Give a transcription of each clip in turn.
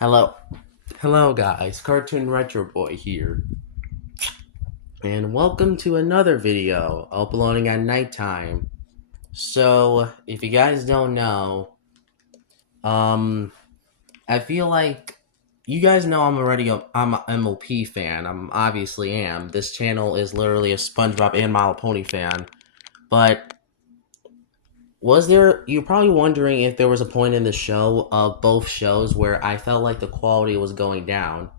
Hello. Hello, guys. Cartoon Retro Boy here. And welcome to another video uploading at nighttime. So, if you guys don't know, um, I feel like you guys know I'm a MLP fan. I'm obviously am. This channel is literally a SpongeBob and My Little Pony fan. But you're probably wondering if there was a point in the show of both shows where I felt like the quality was going down.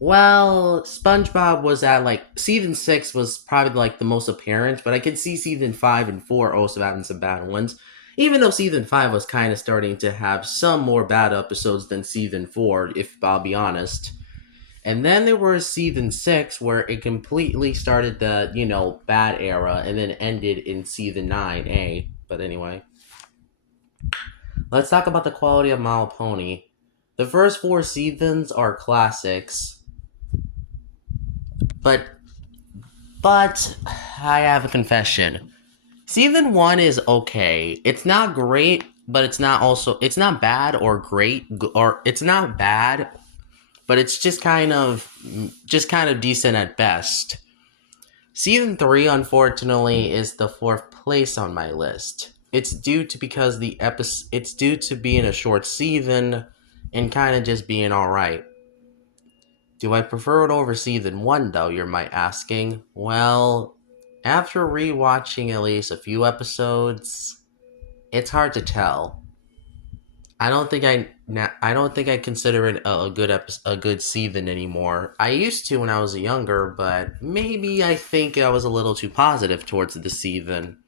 Well, SpongeBob was at season 6 was probably the most apparent, but I could see season 5 and 4 also having some bad ones. Even though season 5 was kind of starting to have some more bad episodes than season 4, if I'll be honest. And then there was season 6 where it completely started the, bad era and then ended in season 9A. But anyway, let's talk about the quality of My Little Pony. The first 4 seasons are classics, but I have a confession. Season 1 is okay. It's not great, but it's not bad or great, or it's not bad, but it's just kind of decent at best. Season 3, unfortunately, is the 4th place on my list. It's due to being a short season and kind of just being alright. Do I prefer it over season 1 though, you might asking? Well, after rewatching at least a few episodes, it's hard to tell. I don't think I consider it a good season anymore. I used to when I was younger, but maybe I think I was a little too positive towards the season.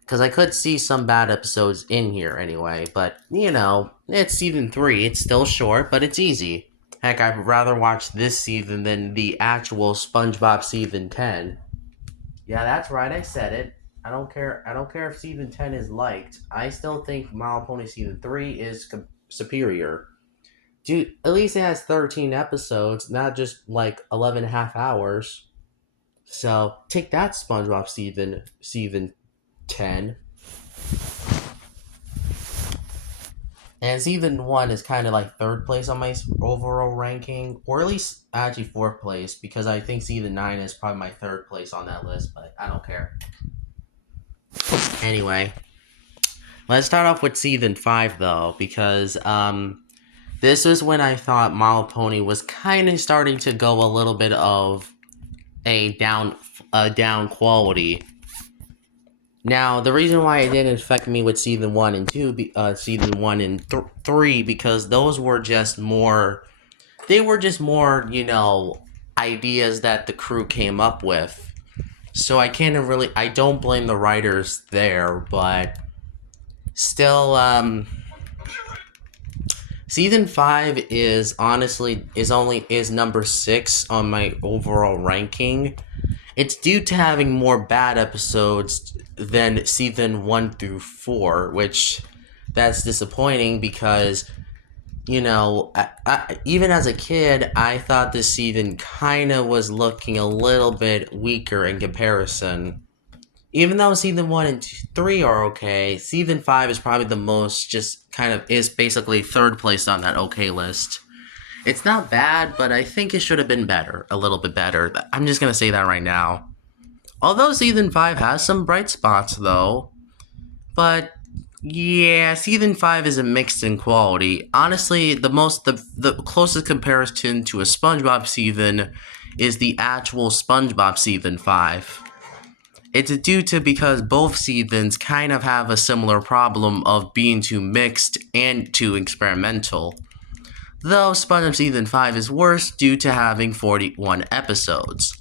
Because I could see some bad episodes in here anyway, but it's season 3. It's still short, but it's easy. Heck, I'd rather watch this season than the actual SpongeBob season 10. Yeah, that's right, I said it. I don't care if season 10 is liked. I still think My Little Pony season 3 is superior. Dude, at least it has 13 episodes, not just 11 and a half hours. So, take that, SpongeBob season 10. And season 1 is kind of like 3rd place on my overall ranking, or at least actually 4th place, because I think season 9 is probably my 3rd place on that list, but I don't care. Anyway, let's start off with season 5 though, because this was when I thought My Little Pony was kind of starting to go a little bit of a down quality. Now, the reason why it didn't affect me with season 1 and 2, season 1 and 3, because those were just more, they were just more, ideas that the crew came up with. So I don't blame the writers there, but still, season 5 is number 6 on my overall ranking. It's due to having more bad episodes than season 1 through 4, which that's disappointing because, even as a kid, I thought this season kind of was looking a little bit weaker in comparison. Even though season 1 and 3 are okay, season 5 is probably the most, just kind of is basically 3rd place on that okay list. It's not bad, but I think it should have been better, a little bit better. I'm just gonna say that right now. Although season 5 has some bright spots, though. But yeah, season 5 is a mixed in quality. Honestly, the closest comparison to a SpongeBob season is the actual SpongeBob season 5. It's due to because both seasons kind of have a similar problem of being too mixed and too experimental. Though SpongeBob season 5 is worse due to having 41 episodes.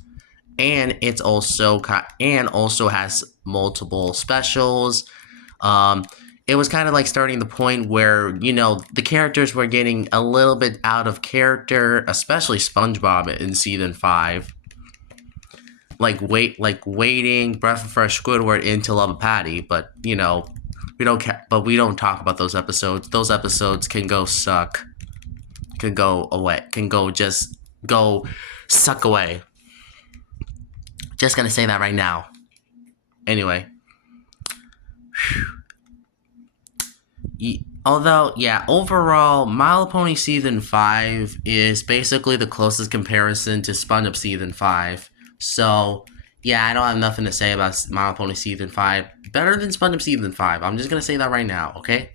And it's also has multiple specials. It was kind of like starting the point where the characters were getting a little bit out of character, especially SpongeBob in season 5. Waiting, Breath of Fresh Squidward into Love a Patty, but we don't talk about those episodes. Those episodes can go suck, can go away, can go just go suck away. Just gonna say that right now. Anyway. Although, yeah, overall, My Little Pony Season 5 is basically the closest comparison to SpongeBob Season 5. So, yeah, I don't have nothing to say about My Little Pony Season 5. Better than SpongeBob Season 5. I'm just gonna say that right now, okay?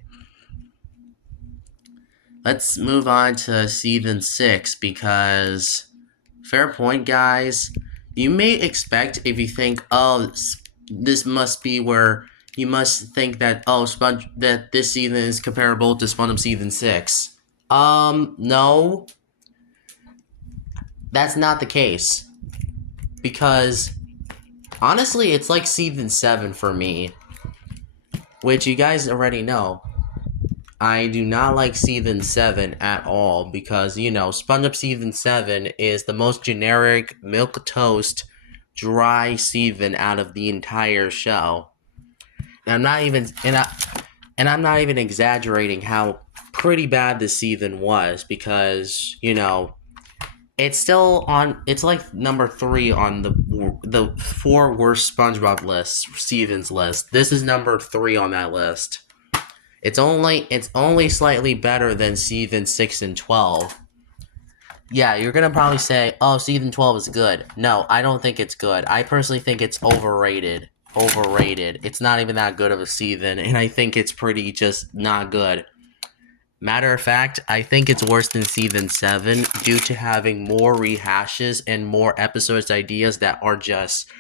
Let's move on to Season 6 because, fair point, guys. You may expect if you think, oh, this must be where you must think that that this season is comparable to SpongeBob Season 6. No, that's not the case. Because honestly, it's like Season 7 for me, which you guys already know. I do not like Season 7 at all because, SpongeBob Season 7 is the most generic milk toast dry season out of the entire show. And I'm not even exaggerating how pretty bad this season was because, it's still on. It's like number 3 on the 4 worst SpongeBob seasons list. This is number 3 on that list. It's only slightly better than season 6 and 12. Yeah, you're gonna probably say, "Oh, season 12 is good." No, I don't think it's good. I personally think it's overrated. Overrated. It's not even that good of a season, and I think it's pretty just not good. Matter of fact, I think it's worse than season 7 due to having more rehashes and more episodes ideas that are just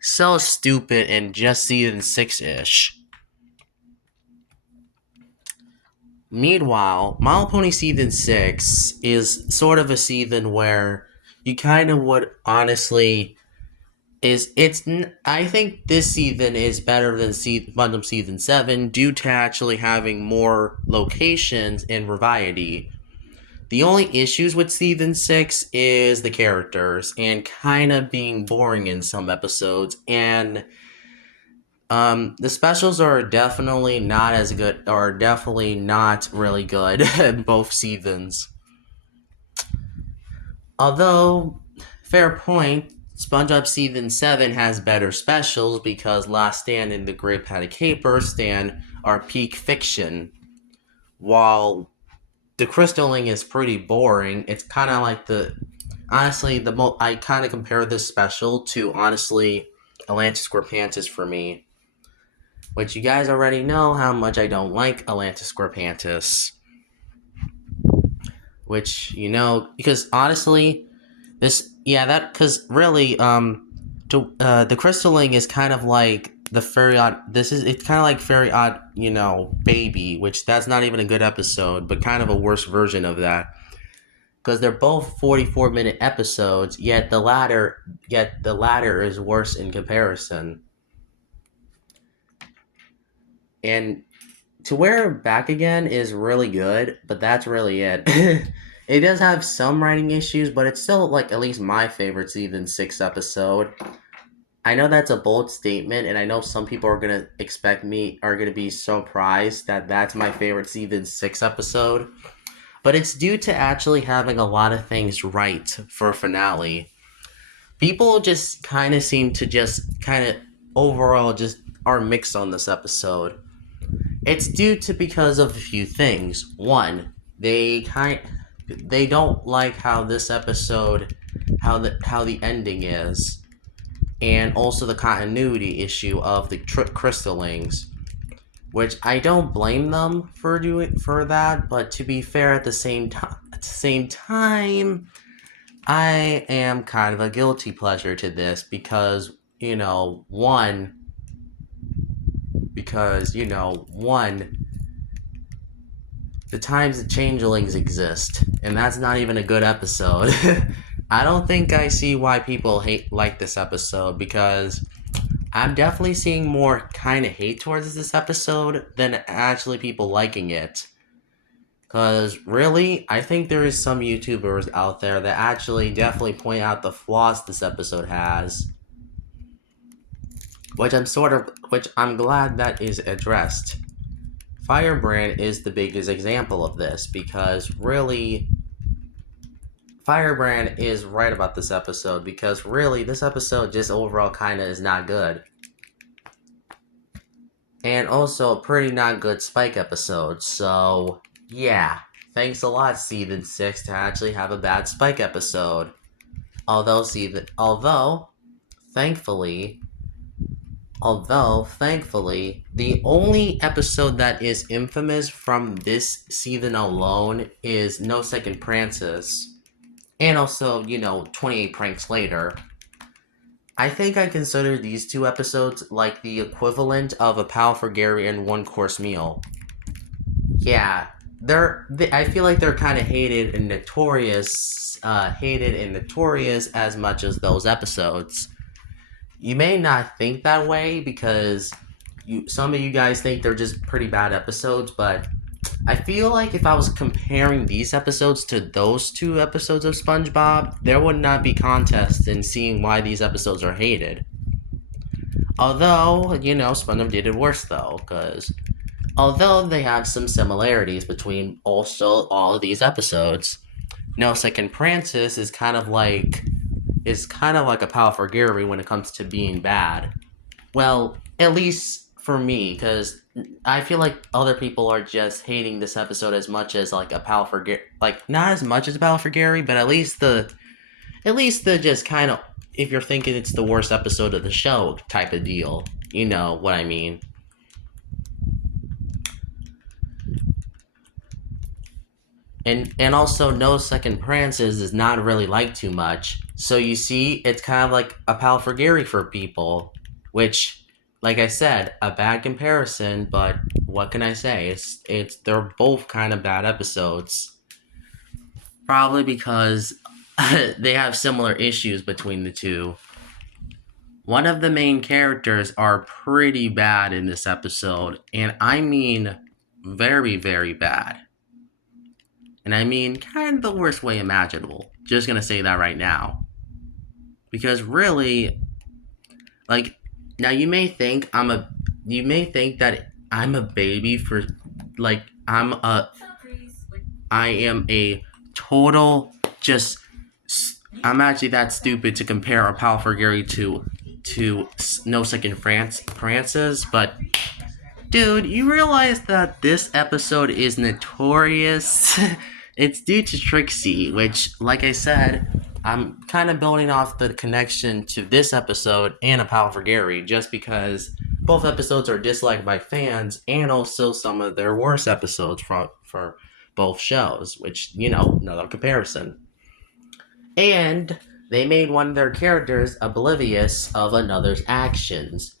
so stupid in just season 6-ish. Meanwhile, My Little Pony Season 6 is sort of a season where you kind of would honestly I think this season is better than SpongeBob Season 7 due to actually having more locations and variety. The only issues with Season 6 is the characters and kind of being boring in some episodes, and the specials are definitely not as good, or definitely not really good in both seasons. Although, fair point, SpongeBob Season 7 has better specials because Last Stand and The Great Patty Caper Stand are peak fiction, while The Crystalling is pretty boring. It's kind of like honestly, I kind of compare this special to, honestly, Atlantis Scorpantis for me. Which you guys already know how much I don't like Atlantis Scorpantis. Which, because honestly, because really, the Crystalling is kind of like the Fairy Odd, it's kind of like Fairy Odd, Baby, which that's not even a good episode, but kind of a worse version of that. Because they're both 44-minute episodes, yet the latter is worse in comparison. And To Wear Back Again is really good, but that's really it. It does have some writing issues, but it's still, like, at least my favorite season 6 episode. I know that's a bold statement, and I know some people are gonna be surprised that that's my favorite season 6 episode. But it's due to actually having a lot of things right for a finale. People just kind of seem to overall just are mixed on this episode. It's due to because of a few things. One, they don't like how this episode, how the ending is, and also the continuity issue of the crystallings, which I don't blame them for that. But to be fair, at the same time, I am kind of a guilty pleasure to this because one, the times the changelings exist, and that's not even a good episode. I don't think I see why people like this episode, because I'm definitely seeing more kind of hate towards this episode than actually people liking it. Because really, I think there is some YouTubers out there that actually definitely point out the flaws this episode has. Which I'm glad that is addressed. Firebrand is the biggest example of this, because really, Firebrand is right about this episode, because really, this episode just overall kind of is not good. and also a pretty not good Spike episode. So, yeah. Thanks a lot, Season 6, to actually have a bad Spike episode. Although, thankfully, the only episode that is infamous from this season alone is No Second Francis. And also, 28 Pranks Later. I think I consider these two episodes like the equivalent of a Pal for Gary and One Course Meal. Yeah, I feel like they're kind of hated and notorious as much as those episodes. You may not think that way because some of you guys think they're just pretty bad episodes, but I feel like if I was comparing these episodes to those two episodes of SpongeBob, there would not be contest in seeing why these episodes are hated. Although, SpongeBob did it worse though, because although they have some similarities between also all of these episodes, No Second Francis is kind of like a Pal for Gary when it comes to being bad. Well, at least for me, because I feel like other people are just hating this episode as much as like a Pal for Gary, like not as much as a Pal for Gary, but at least the just kind of, if you're thinking it's the worst episode of the show type of deal, you know what I mean. And also No Second Francis is not really liked too much. So you see, it's kind of like a Pal for Gary for people, which, like I said, a bad comparison, but what can I say? They're both kind of bad episodes. Probably because they have similar issues between the two. One of the main characters are pretty bad in this episode, and I mean very, very bad. And I mean kind of the worst way imaginable. Just gonna say that right now. Because really, like, now you may think that I'm a baby for, like, I am a total just, I'm actually that stupid to compare a Pal for Gary to No Second Francis, but dude, you realize that this episode is notorious? It's due to Trixie, which, like I said, I'm kind of building off the connection to this episode and a Pal for Gary, just because both episodes are disliked by fans, and also some of their worst episodes for both shows, which, another comparison. And they made one of their characters oblivious of another's actions.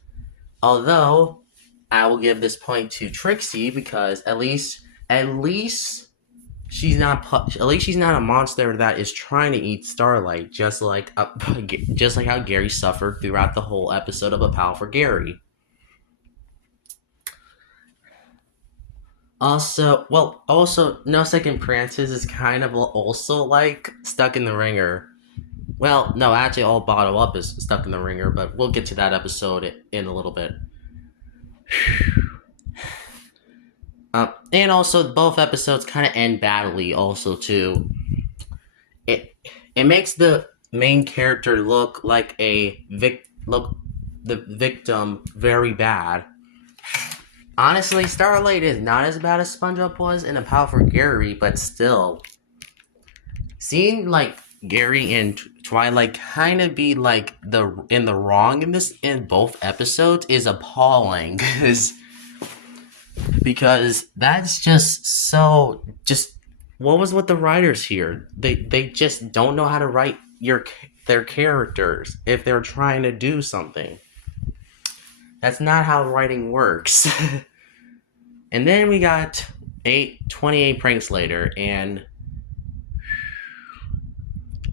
Although, I will give this point to Trixie because at least she's not a monster that is trying to eat Starlight, just like how Gary suffered throughout the whole episode of A Pal for Gary. Also, No Second Francis is kind of also like Stuck in the Ringer. Well, no, actually, all Bottle Up is Stuck in the Ringer, but we'll get to that episode in a little bit. And also, both episodes kind of end badly. Also, too, it makes the main character look like the victim very bad. Honestly, Starlight is not as bad as SpongeBob was in A Pal for Gary, but still, seeing like Gary and Twilight kind of be like in the wrong in both episodes is appalling because that's just what was with the writers here? They just don't know how to write their characters if they're trying to do something. That's not how writing works. And then we got 28 Pranks Later, and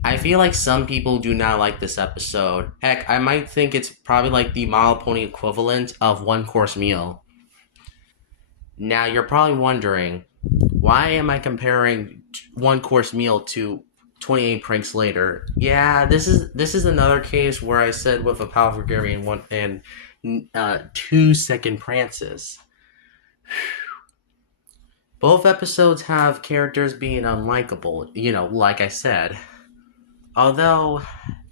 I feel like some people do not like this episode. Heck, I might think it's probably like the Mile Pony equivalent of One Course Meal. Now, you're probably wondering, why am I comparing One Course Meal to 28 Pranks Later? Yeah, this is another case where I said with a Pal for Gary and 2 Second Francis. Both episodes have characters being unlikable, like I said. Although,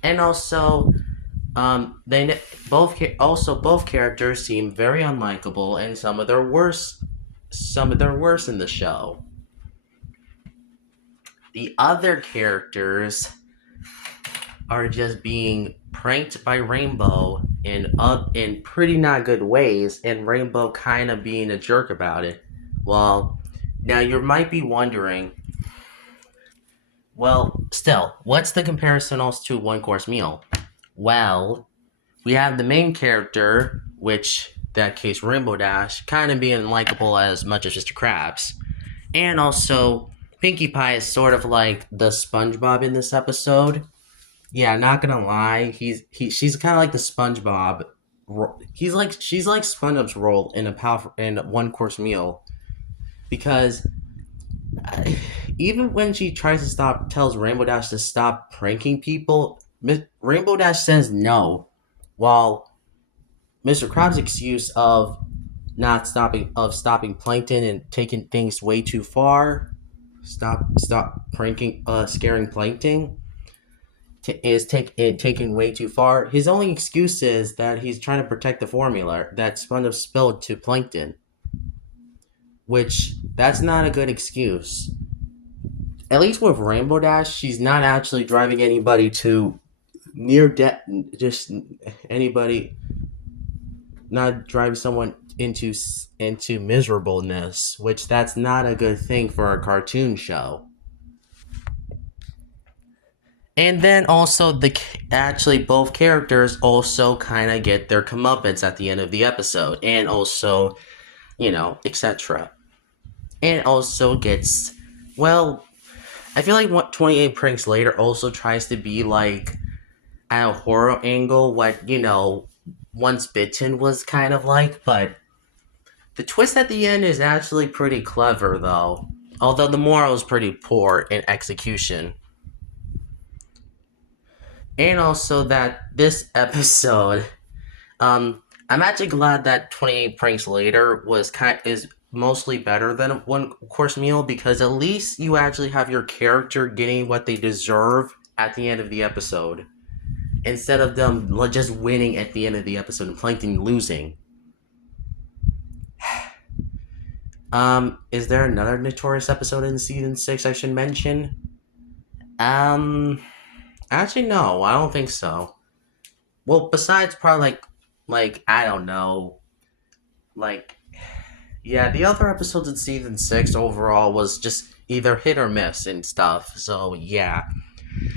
and also, They both characters seem very unlikable, and some of their worst in the show. The other characters are just being pranked by Rainbow in pretty not good ways, and Rainbow kind of being a jerk about it. Well, now you might be wondering, well, still, what's the comparison also to One Course Meal? Well, we have the main character, which that case Rainbow Dash, kind of being likable as much as Mr. Krabs, and also Pinkie Pie is sort of like the SpongeBob in this episode. Yeah, not gonna lie, she's kind of like the SpongeBob. She's like SpongeBob's role in in One Course Meal, because even when she tries to tells Rainbow Dash to stop pranking people, Rainbow Dash says no, while Mr. Krabs' excuse of not stopping Plankton and taking things way too far, stop pranking, scaring Plankton, taking way too far. His only excuse is that he's trying to protect the formula that SpongeBob spilled to Plankton, which that's not a good excuse. At least with Rainbow Dash, she's not actually driving anybody to near death. Just anybody, not driving someone into miserableness, which that's not a good thing for a cartoon show. And then also actually both characters also kind of get their comeuppance at the end of the episode, and also, etc. And also gets, well, I feel like what 28 Pranks Later also tries to be like at a horror angle what, Once Bitten was kind of like, but the twist at the end is actually pretty clever though. Although the moral is pretty poor in execution. And also that this episode, I'm actually glad that 28 Pranks Later is mostly better than One Course Meal, because at least you actually have your character getting what they deserve at the end of the episode, instead of them just winning at the end of the episode and Plankton losing. Is there another notorious episode in season 6 I should mention? Actually no, I don't think so. Well, besides probably like I don't know, like, yeah, the other episodes in season 6 overall was just either hit or miss and stuff. So yeah,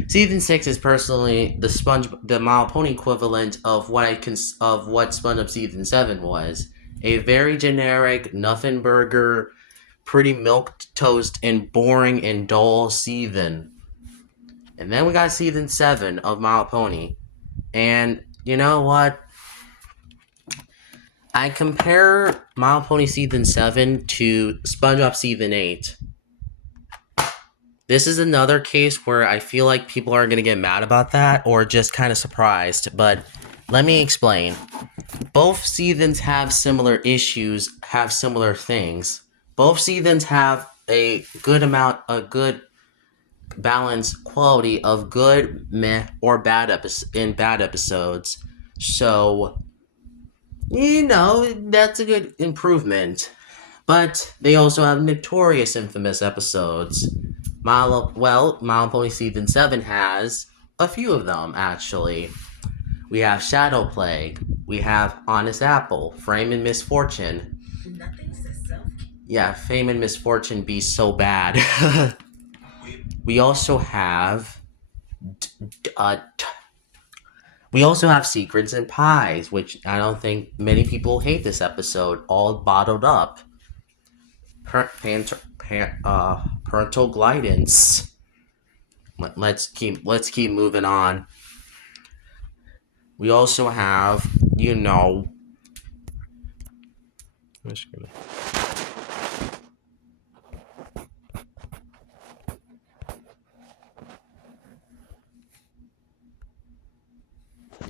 season 6 is personally the Mile Pony equivalent of of what SpongeBob season 7 was. A very generic, nothing burger, pretty milk toast, and boring and dull season. And then we got season 7 of Mile Pony. And you know what? I compare Mile Pony season 7 to SpongeBob season 8. This is another case where I feel like people are going to get mad about that or just kind of surprised, but let me explain. Both seasons have similar issues, have similar things. Both seasons have a good balance quality of good, meh, or bad episodes. So, that's a good improvement. But they also have notorious, infamous episodes. Mile Pony Season 7 has a few of them, actually. We have Shadow Plague. We have Honest Apple, Fame and Misfortune. Yeah, Fame and Misfortune be so bad. We also have Secrets and Pies, which I don't think many people hate this episode. All bottled up. Parental Guidance. Let's keep moving on. We also have,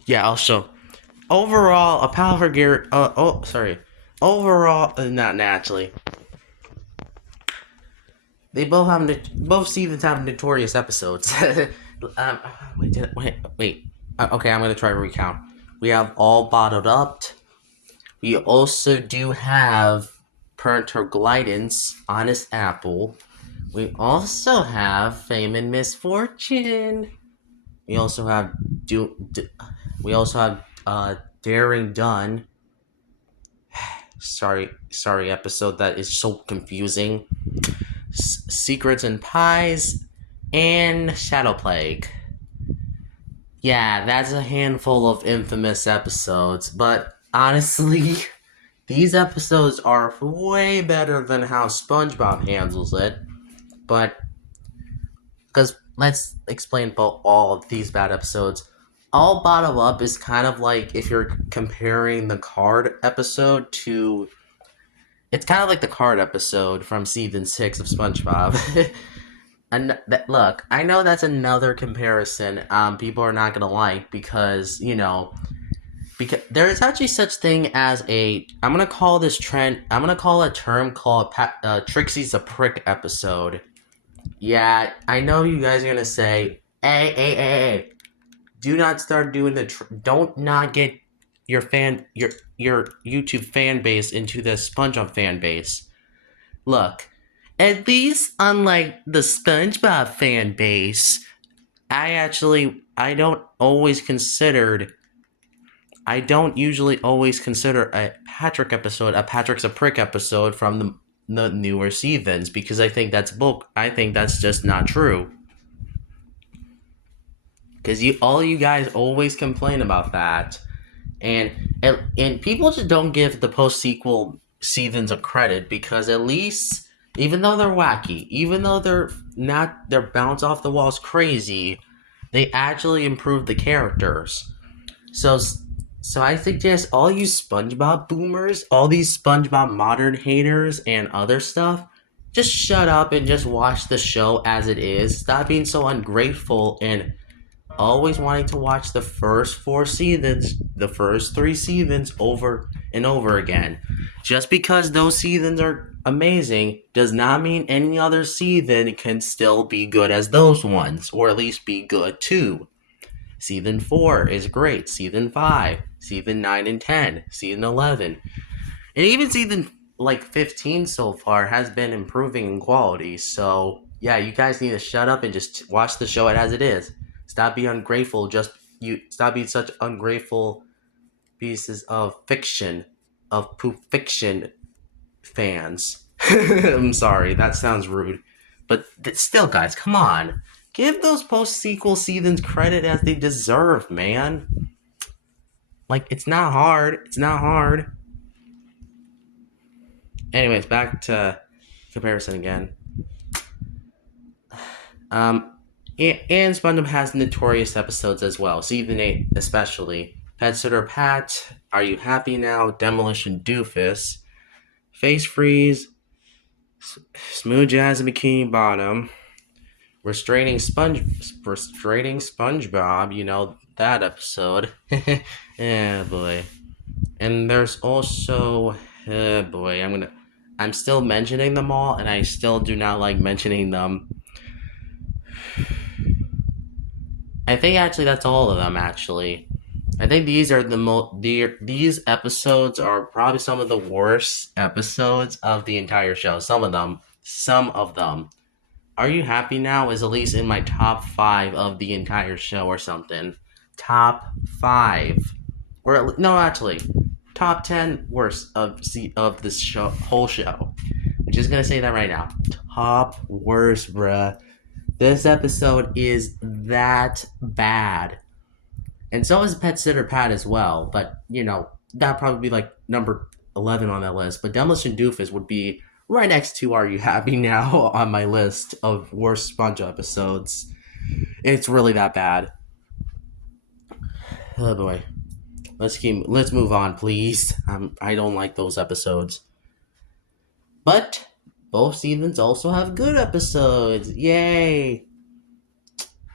yeah, also, overall, a Power Gear, overall, not naturally. They both seasons have notorious episodes. Wait. Okay, I'm gonna try to recount. We have All Bottled Up. We also do have Parental Guidance, Honest Apple. We also have Fame and Misfortune. We also have we also have Daring Done. Sorry, episode that is so confusing. Secrets and Pies, and Shadow Plague. Yeah, that's a handful of infamous episodes, but honestly, these episodes are way better than how SpongeBob handles it. But, because let's explain about all of these bad episodes. All Bottle Up is kind of like if you're comparing the card episode to. It's kind of like the card episode from season 6 of SpongeBob. And look, I know that's another comparison people are not gonna like because because there is actually such thing as I'm gonna call this trend. I'm gonna call a term called Trixie's a prick episode. Yeah, I know you guys are gonna say, hey, do not start doing don't not get your YouTube fan base into the SpongeBob fan base. Look, at least unlike the SpongeBob fan base, I don't usually always consider a Patrick's a prick episode from the newer seasons because I think that's just not true. Because all you guys always complain about that, and and people just don't give the post sequel seasons a credit because at least even though they're wacky, even though they're bounce off the walls crazy, they actually improve the characters. So so I suggest all you SpongeBob boomers, all these SpongeBob modern haters and other stuff, just shut up and just watch the show as it is. Stop being so ungrateful and always wanting to watch the first 4 seasons, the first 3 seasons over and over again. Just because those seasons are amazing does not mean any other season can still be good as those ones, or at least be good too. Season 4 is great. Season 5, Season 9 and 10, Season 11. And even Season 15 so far has been improving in quality. So, yeah, you guys need to shut up and just watch the show as it is. Stop being ungrateful. Stop being such ungrateful pieces of fiction, of poop fiction fans. I'm sorry, that sounds rude. But still, guys, come on. Give those post-sequel seasons credit as they deserve, man. Like, it's not hard. It's not hard. Anyways, back to comparison again. And SpongeBob has notorious episodes as well. Season 8 especially. Pet Sitter Pat, Are You Happy Now? Demolition Doofus, Face Freeze, Smooth Jazz and Bikini Bottom, Restraining SpongeBob, you know, that episode. Yeah, boy. And there's also, boy, I'm still mentioning them all, and I still do not like mentioning them. I think actually that's all of them. Actually, I think these are these episodes are probably some of the worst episodes of the entire show. Some of them. Are You Happy Now is at least in my top 5 of the entire show or something. Top 5, or no, actually, top 10 worst of this whole show. I'm just gonna say that right now. Top worst, bruh. This episode is that bad. And so is Pet Sitter Pat as well, but, that'd probably be like number 11 on that list. But Demolition Doofus would be right next to Are You Happy Now on my list of worst SpongeBob episodes. It's really that bad. Oh boy. Let's move on, please. I don't like those episodes. But both seasons also have good episodes. Yay!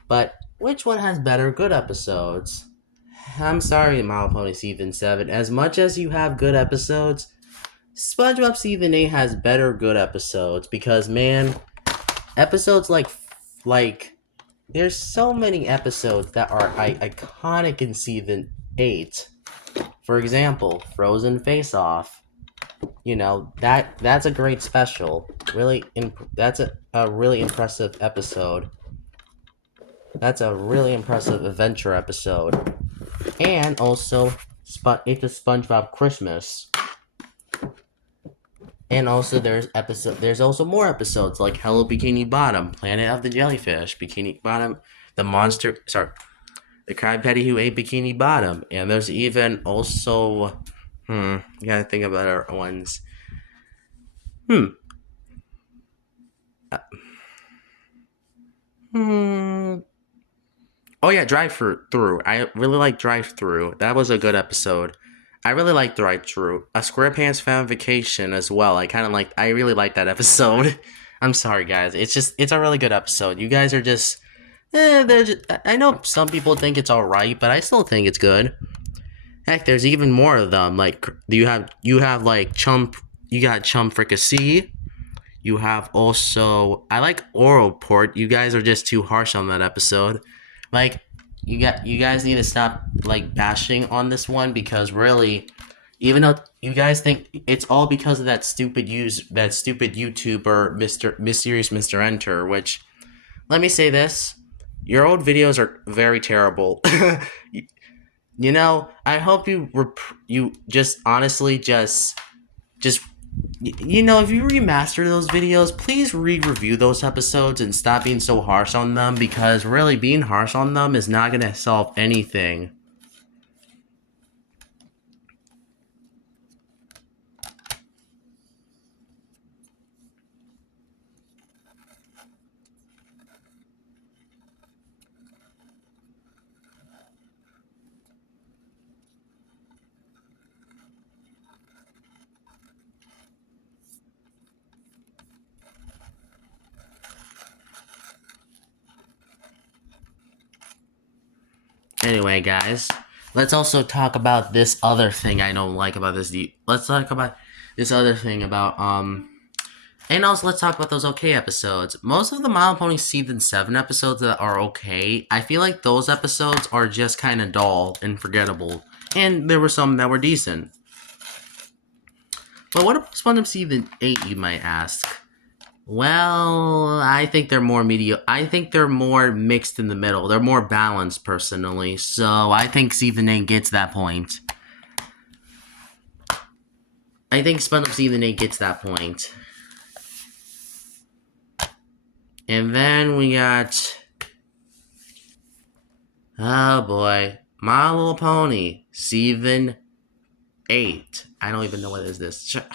But which one has better good episodes? I'm sorry, My Little Pony Season 7. As much as you have good episodes, SpongeBob Season 8 has better good episodes because, man, episodes like there's so many episodes that are iconic in season 8. For example, Frozen Face Off. You know, that's a great special. That's a really impressive episode. That's a really impressive adventure episode. And also, it's a SpongeBob Christmas. And also, there's also more episodes like Hello Bikini Bottom, Planet of the Jellyfish, Bikini Bottom, the Crab Patty who ate Bikini Bottom, and there's even also, you gotta think about our ones. Hmm. Uh, hmm. Oh yeah, Drive Through. I really like Drive Through. That was a good episode. I really like Drive Through. A SquarePants Found Vacation as well. I really like that episode. I'm sorry, guys. It's a really good episode. You guys are just, I know some people think it's all right, but I still think it's good. Heck, there's even more of them. Like you have like Chump. You got Chump Fricassee. You have also I like Oral Port. You guys are just too harsh on that episode. Like you guys need to stop like bashing on this one because really, even though you guys think it's all because of that stupid YouTuber Mysterious Mr. Enter, which let me say this, your old videos are very terrible. You know, I hope you just honestly just you know, if you remaster those videos, please re-review those episodes and stop being so harsh on them because really being harsh on them is not going to solve anything. Anyway, guys, let's also talk about this other thing I don't like about this. Let's talk about this other thing about and also let's talk about those okay episodes. Most of the My Little Pony season 7 episodes that are okay, I feel like those episodes are just kind of dull and forgettable. And there were some that were decent. But what about SpongeBob season 8, you might ask? Well, I think they're more I think they're more mixed in the middle. They're more balanced, personally. So I think season 8 gets that point. I think SpongeBob season 8 gets that point. And then we got, oh boy, My Little Pony season 8. I don't even know what is this. Shut up.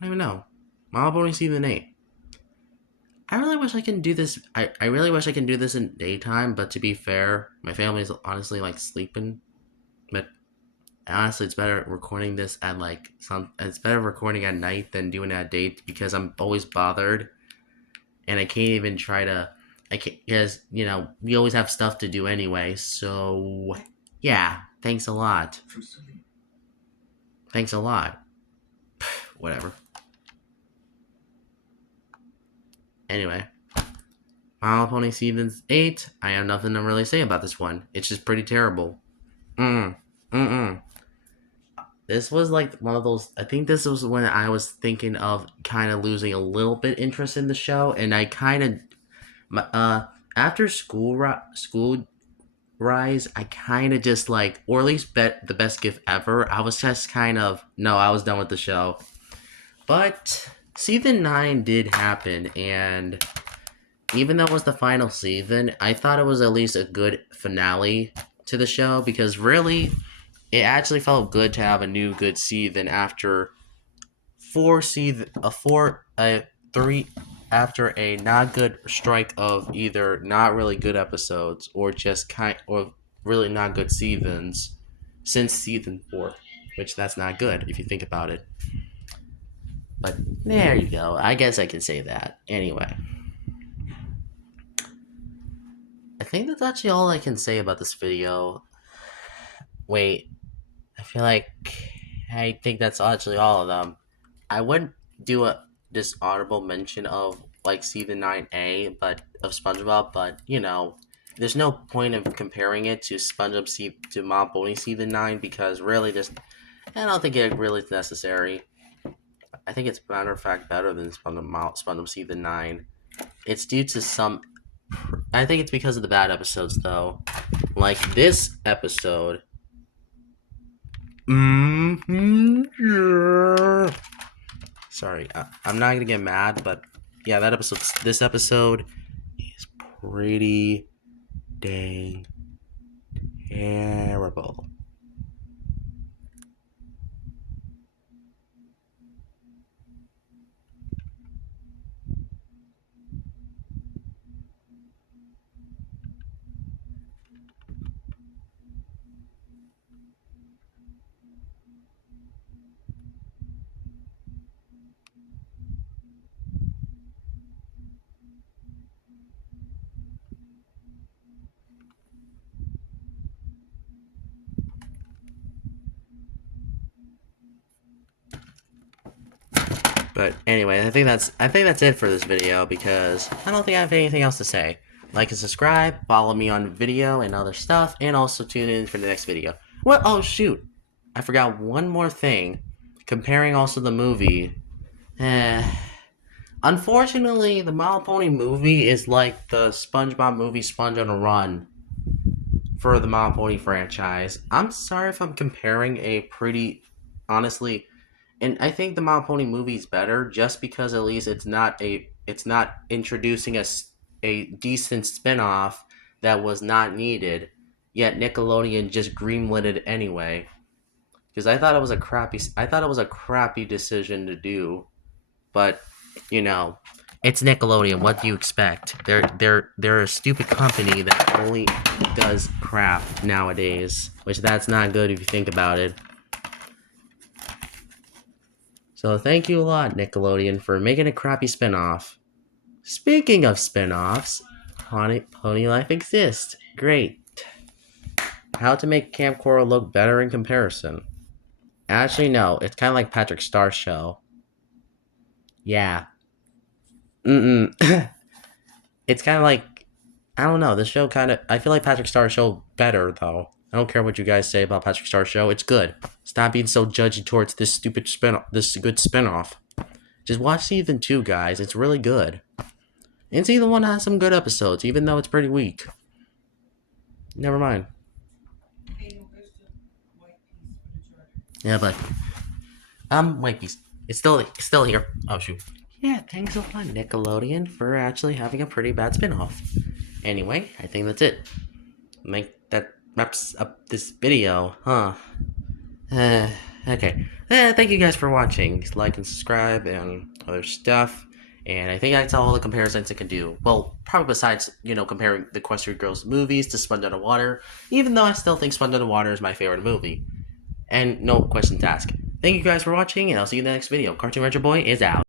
I don't even know. My Little Pony season 8. I really wish I can do this. I really wish I can do this in daytime, but to be fair, my family's honestly like sleeping. But honestly, it's better recording this at it's better recording at night than doing it at day because I'm always bothered, and I can't even try to. I can't because you know we always have stuff to do anyway. So yeah, thanks a lot. Thanks a lot. Whatever. Anyway. My Little Pony season 8, I have nothing to really say about this one. It's just pretty terrible. This was like one of those. I think this was when I was thinking of kind of losing a little bit interest in the show, and I kind of, after school rise, I kind of just like, or at least bet the best gift ever. I was just kind of no, I was done with the show. But season 9 did happen, and even though it was the final season, I thought it was at least a good finale to the show because really, it actually felt good to have a new good season after three, after a not good strike of either not really good episodes or really not good seasons since season 4, which that's not good if you think about it. But there you go. I guess I can say that. Anyway. I think that's actually all I can say about this video. Wait, I feel like I think that's actually all of them. I would do a this audible mention of like season 9A, but of SpongeBob, but there's no point of comparing it to to Mount Boney season 9 because really this I don't think it really is necessary. I think it's matter of fact better than SpongeBob season 9. It's due to some I think it's because of the bad episodes though. Like this episode. Yeah. Sorry, I'm not gonna get mad, but yeah, this episode is pretty dang terrible. But anyway, I think that's it for this video because I don't think I have anything else to say. Like and subscribe, follow me on video and other stuff, and also tune in for the next video. What? Oh shoot! I forgot one more thing. Comparing also the movie. Unfortunately, the My Little Pony movie is like the SpongeBob movie Sponge on a Run for the My Little Pony franchise. I'm sorry if I'm comparing a pretty honestly and I think the My Little Pony movie is better just because at least it's not introducing a decent spin-off that was not needed. Yet Nickelodeon just greenlit it anyway. Because I thought it was a crappy decision to do. But, it's Nickelodeon. What do you expect? They're a stupid company that only does crap nowadays. Which that's not good if you think about it. So thank you a lot, Nickelodeon, for making a crappy spinoff. Speaking of spin-offs, Pony Life Exists. Great. How to make Camp Coral look better in comparison. Actually, no. It's kind of like Patrick Star's show. Yeah. It's kind of like... I don't know. The show kind of... I feel like Patrick Star's show better, though. I don't care what you guys say about Patrick Star's show. It's good. Stop being so judgy towards this stupid this good spinoff. Just watch season 2, guys. It's really good. And season 1 has some good episodes, even though it's pretty weak. Never mind. Yeah, but white piece. It's still here. Oh shoot. Yeah, thanks a lot, Nickelodeon, for actually having a pretty bad spinoff. Anyway, I think that's it. That wraps up this video, huh? Okay. Thank you guys for watching. Like and subscribe and other stuff. And I think that's all the comparisons it can do. Well, probably besides, comparing the Equestria Girls movies to Sponge Underwater, even though I still think Sponge Underwater is my favorite movie. And no questions asked. Thank you guys for watching, and I'll see you in the next video. Cartoon Retro Boy is out.